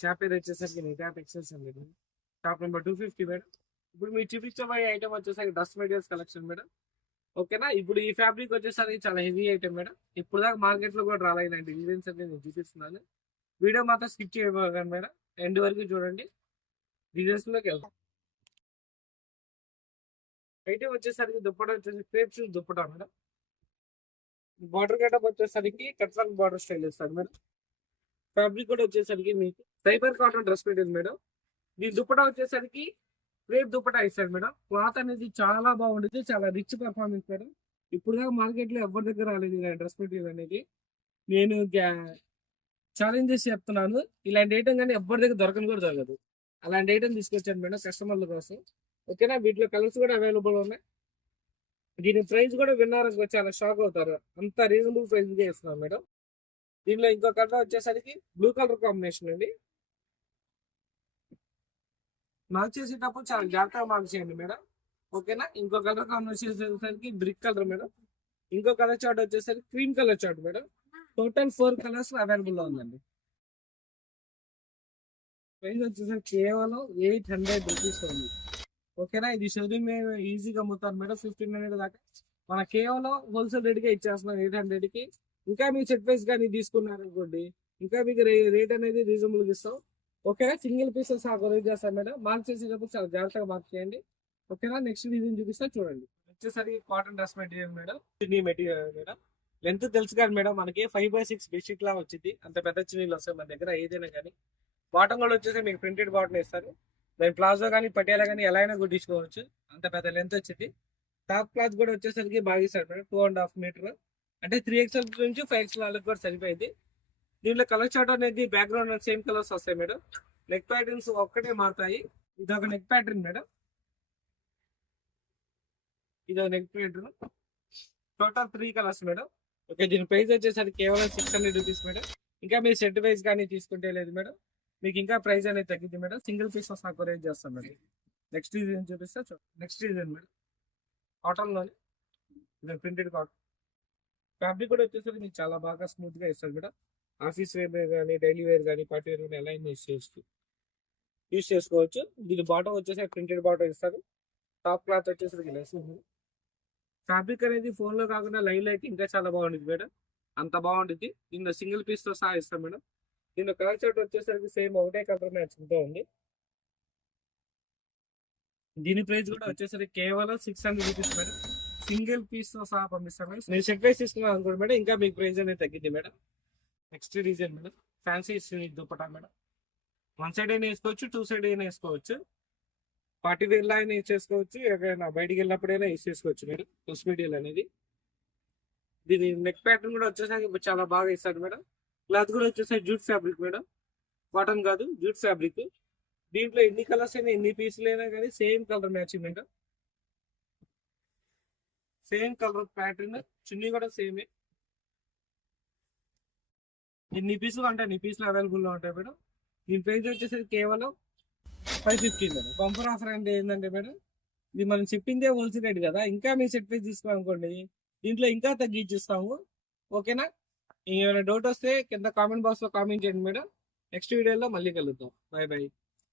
Shop పేరు వచ్చేసరికి Neeta textiles అండి shop number two fifty madam. ఇప్పుడు మీరు చూపించబోయే ఐటమ్ వచ్చేసరికి డస్ట్ మెటీరియల్స్ కలెక్షన్ మేడం. ఓకేనా? ఇప్పుడు ఈ ఫ్యాబ్రిక్ వచ్చేసరికి చాలా హెవీ ఐటమ్ మేడం. ఇప్పుడు దాకా మార్కెట్లో కూడా రాలేదండి. డిజైన్స్ అయితే నేను చూపిస్తున్నాను. వీడియో మాత్రం స్కిప్ చేయబోగాను మేడం. ఎండ్ వరకు చూడండి. డిజైన్స్లోకి వెళ్తాం ఐటమ్ వచ్చేసరికి దుప్పట వచ్చేసి crepe shoes dupatta madam. Border getup వచ్చేసరికి కట్లాక్ బార్డర్ స్టైల్ ఇస్తారు మేడం. ఫ్యాబ్రిక్ కూడా వచ్చేసరికి మీకు cyber cotton dress material madam. దీని దుప్పటా వచ్చేసరికి క్రేప్ దుప్పటా ఇస్తాడు మేడం. క్లాత్ అనేది చాలా బాగుంటుంది చాలా రిచ్ పర్ఫార్మెన్స్ మేడం. ఇప్పుడు దాకా ఎవరి దగ్గర రాలేదు ఇలా డ్రెస్ మెటీరియల్ అనేది. నేను ఛాలెంజ్ చేసి చెప్తున్నాను. ఇలాంటి ఐటమ్ కానీ ఎవరి దగ్గర దొరకని కూడా దొరకదు. అలాంటి ఐటమ్ తీసుకొచ్చాను మేడం కస్టమర్ల కోసం. ఓకేనా? వీటిలో కలర్స్ కూడా అవైలబుల్ ఉన్నాయి. దీని ప్రైస్ కూడా విన్నారనుకో చాలా షాక్ అవుతారు. అంత రీజనబుల్ ప్రైస్గా ఇస్తున్నాం మేడం. దీనిలో ఇంకో కలర్ వచ్చేసరికి బ్లూ కలర్ కాంబినేషన్ అండి. మార్క్ చేసేటప్పుడు చాలా జాగ్రత్తగా మార్క్ చేయండి మేడం. ఓకేనా? ఇంకో కలర్ కాంబినేషన్ వచ్చేసరికి బ్రిక్ కలర్ మేడం. ఇంకో కలర్ చార్ట్ వచ్చేసరికి cream colour chart madam. Total four colours అవైలబుల్లో ఉందండి. ప్రైస్ వచ్చేసరికి కేవలం ఎయిట్ హండ్రెడ్ రూపీస్ ఉంది ఓకేనా? ఇది షోరూమ్ ఈజీగా అమ్ముతారు మేడం. ఫిఫ్టీన్ హండ్రెడ్ దాకా. మన కేవలం హోల్సేల్ రేట్గా ఇచ్చేస్తున్నాం ఎయిట్ హండ్రెడ్కి. ఇంకా మీరు సెట్ ప్రైస్ కానీ తీసుకున్నారు అనుకోండి ఇంకా మీకు రేట్ అనేది రీజనబుల్గా ఇస్తాం. ఓకేనా? సింగిల్ పీసెస్ ఆ కొరేజ్ చేస్తాం మేడం. మార్క్ చేసేటప్పుడు చాలా జాగ్రత్తగా మార్క్ చేయండి. ఓకేనా? నెక్స్ట్ డిజైన్ చూపిస్తా చూడండి. వచ్చేసరికి cotton dress material madam. Chunni material madam. Length తెలుసు కానీ మేడం మనకి ఫైవ్ బై సిక్స్ బెడ్షీట్ లా వచ్చింది. అంత పెద్ద చిన్నీళ్ళు వస్తాయి మన దగ్గర ఏదైనా కానీ. బాటం కూడా వచ్చేసి మీకు ప్రింటెడ్ బాటం ఇస్తారు దాని ప్లాజో కానీ పటియాలా కానీ ఎలా అయినా కుట్టించుకోవచ్చు. అంత పెద్ద లెంత్ వచ్చింది. టాప్ క్లాత్ కూడా వచ్చేసరికి బాగా ఇస్తారు madam. Two and half metre. అంటే త్రీ ఎక్స్ఎల్ నుంచి ఫైవ్ ఎక్స్ఎల్ వాళ్ళకి కూడా సరిపోయింది. దీంట్లో కలర్ చార్ట్ అనేది బ్యాక్గ్రౌండ్ సేమ్ కలర్స్ వస్తాయి మేడం. నెక్ ప్యాటర్న్స్ ఒక్కటే మారుతాయి. ఇది ఒక నెక్ ప్యాటర్న్ మేడం. ఇది ఒక neck pattern total three colours madam. Okay దీని ప్రైస్ వచ్చేసరికి కేవలం సిక్స్ హండ్రెడ్ రూపీస్ మేడం. ఇంకా మీరు సెట్ వైజ్ కానీ తీసుకుంటే లేదు మేడం. మీకు ఇంకా ప్రైస్ అనేది తగ్గింది మేడం. సింగిల్ పీస్ నాకు రేంజ్ చేస్తాం మేడం. నెక్స్ట్ డిజైన్ చూపిస్తే నెక్స్ట్ డిజైన్ మేడం. కాటన్లోని ఇది ప్రింటెడ్ కాటన్ ఫ్యాబ్రిక్ కూడా వచ్చేసరికి మీకు చాలా బాగా స్మూత్గా ఇస్తారు మేడం. ఆఫీస్ వేర్ కానీ డైలీ వేర్ కానీ పార్టీ వేర్ కానీ ఎలా యూస్ చేసుకో యూస్ చేసుకోవచ్చు. దీని బాటం వచ్చేసి ప్రింటెడ్ బాటం ఇస్తారు. టాప్ క్లాత్ వచ్చేసరికి లెస్ ఫ్యాబ్రిక్ అనేది ఫోన్లో కాకుండా లైవ్లో అయితే ఇంకా చాలా బాగుంటుంది మేడం. అంత బాగుంటుంది. దీనిలో సింగిల్ పీస్తో సహా ఇస్తాం మేడం. దీనిలో కలర్ చార్ట్ వచ్చేసరికి సేమ్ ఒకటే కలర్ మ్యాచ్ ఉంది. దీని ప్రైస్ కూడా వచ్చేసరికి కేవలం six hundred rupees madam. Single పీస్తో సహా పంపిస్తాం మేడం. నేను సెట్ వైస్ తీసుకున్నాను అనుకోండి మేడం ఇంకా మీకు ప్రైస్ అనేది తగ్గింది madam. Next design madam fancy dupatta madam one side అయినా వేసుకోవచ్చు టూ సైడ్ అయినా వేసుకోవచ్చు. పార్టీ వేర్లో అయినా వేసేసుకోవచ్చు ఎక్కడైనా బయటికి వెళ్ళినప్పుడైనా వేసేసుకోవచ్చు మేడం ప్లస్ మీడియల్ అనేది. దీని నెక్ ప్యాటర్న్ కూడా వచ్చేసరికి చాలా బాగా ఇస్తాడు మేడం క్లాత్ కూడా వచ్చేసరికి జూట్ ఫ్యాబ్రిక్ మేడం కాటన్ కాదు జూట్ ఫ్యాబ్రిక్ దీంట్లో ఎన్ని కలర్స్ అయినా ఎన్ని పీసులు అయినా కానీ same colour matching madam same colour pattern chunni కూడా సేమే ఎన్ని పీసులు అంటే అన్ని పీసులు అవైలబుల్లో ఉంటాయి మేడం. దీని ప్రైస్ వచ్చేసరికి కేవలం five fifty madam. Bumper offer అంటే ఏంటంటే మేడం ఇది మనం చెప్పిందే హోల్సేల్ రేట్ కదా. ఇంకా మీ సెట్ ప్రైస్ తీసుకోవాలనుకోండి దీంట్లో ఇంకా తగ్గించిస్తాము. ఓకేనా ఏమైనా డౌట్ వస్తే కింద కామెంట్ బాక్స్లో కామెంట్ చేయండి మేడం. నెక్స్ట్ వీడియోలో మళ్ళీ కలుద్దాం. Bye bye